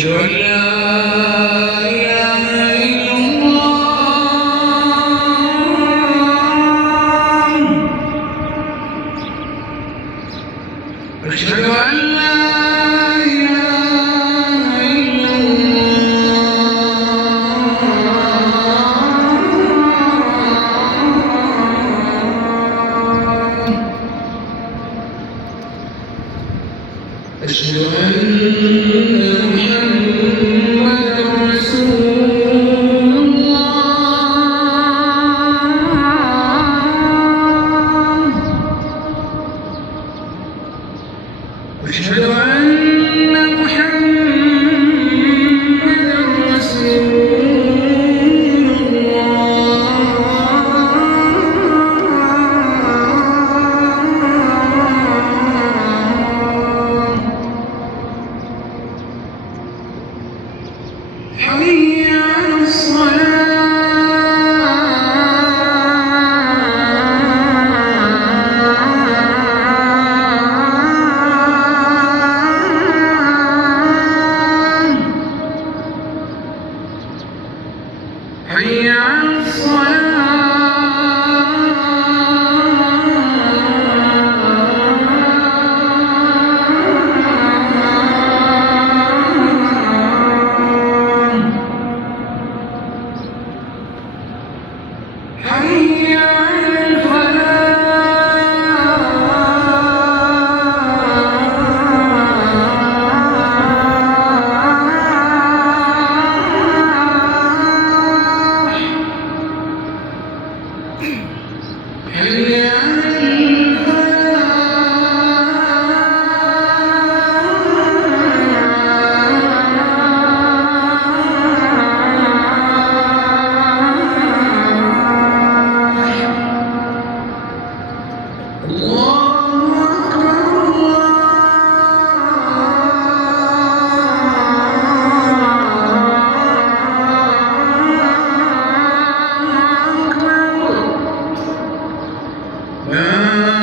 أشهد أن لا إله إلا الله. أشهد أن لا إله إلا الله. أشهد أن محمدًا رسول الله. أشهد أن محمدًا رسول الله. حي على الصلاة. حي على الصلاة. حي على الفلاح. حي على الفلاح. الله أكبر. الله أكبر. لا